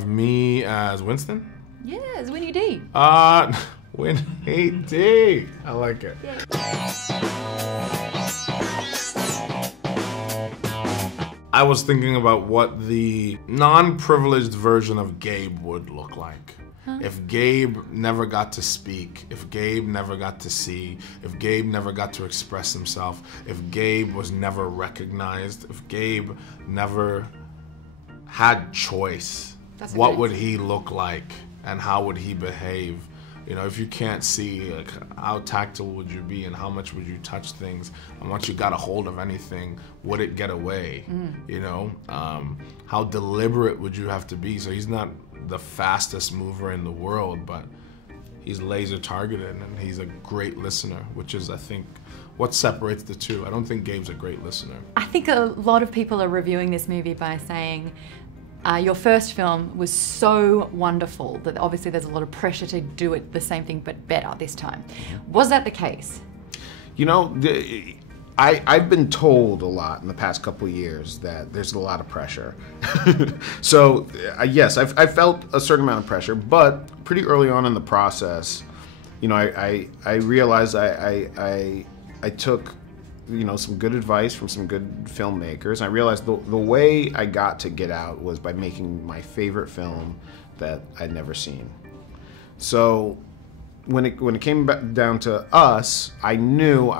Me as Winston? Yeah, as Winnie D. Winnie D. I like it. Yeah. I was thinking about what the non-privileged version of Gabe would look like. Huh? If Gabe never got to speak, if Gabe never got to see, if Gabe never got to express himself, if Gabe was never recognized, if Gabe never had choice, what would he look like and how would he behave? You know, if you can't see, like, how tactile would you be and how much would you touch things? And once you got a hold of anything, would it get away? You know, how deliberate would you have to be? So he's not the fastest mover in the world, but he's laser targeted and he's a great listener, which is, I think, what separates the two. I don't think Gabe's a great listener. I think a lot of people are reviewing this movie by saying, your first film was so wonderful that obviously there's a lot of pressure to do it the same thing but better this time. Was that the case? You know, I've been told a lot in the past couple of years that there's a lot of pressure. So yes, I felt a certain amount of pressure, but pretty early on in the process, you know, I realized I took, you know, some good advice from some good filmmakers. I realized the way I got to Get Out was by making my favorite film that I'd never seen. So when it came back down to Us, I knew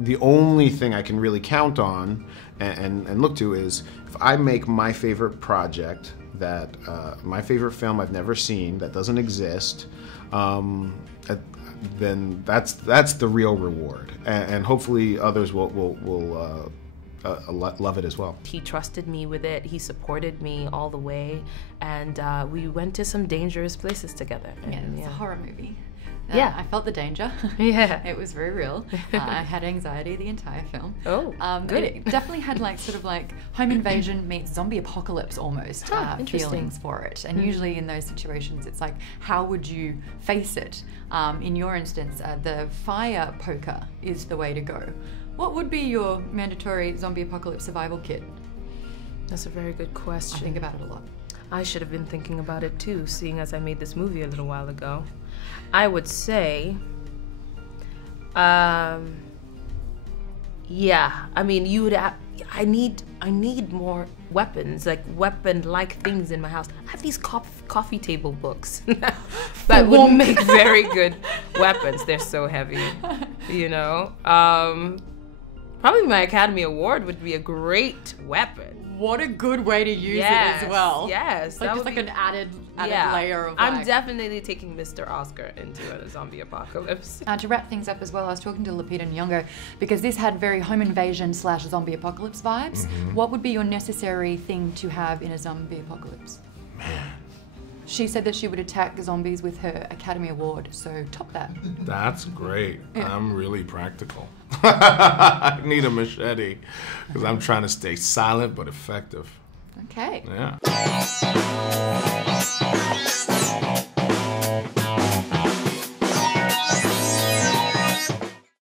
the only thing I can really count on and look to is if I make my favorite project, that my favorite film I've never seen, that doesn't exist, then that's the real reward, and hopefully others will love it as well. He trusted me with it. He supported me all the way, and we went to some dangerous places together. Yeah, it's a horror movie. Yeah, I felt the danger. Yeah, it was very real. I had anxiety the entire film. Oh, good. It definitely had like sort of like home invasion meets zombie apocalypse almost feelings for it. And usually in those situations, it's like, how would you face it? In your instance, the fire poker is the way to go. What would be your mandatory zombie apocalypse survival kit? That's a very good question. I think about it a lot. I should have been thinking about it too, seeing as I made this movie a little while ago. I would say, yeah, I mean, you would have, I need more weapons, like weapon-like things in my house. I have these coffee table books that would make very good weapons. They're so heavy, you know. Probably my Academy Award would be a great weapon. What a good way to use it as well. Yes. Like just like an added layer of I'm definitely taking Mr. Oscar into a zombie apocalypse. To wrap things up as well, I was talking to Lupita Nyong'o because this had very home invasion / zombie apocalypse vibes. What would be your necessary thing to have in a zombie apocalypse? Man. She said that she would attack the zombies with her Academy Award, so top that. That's great. Yeah. I'm really practical. I need a machete because I'm trying to stay silent but effective. Okay. Yeah.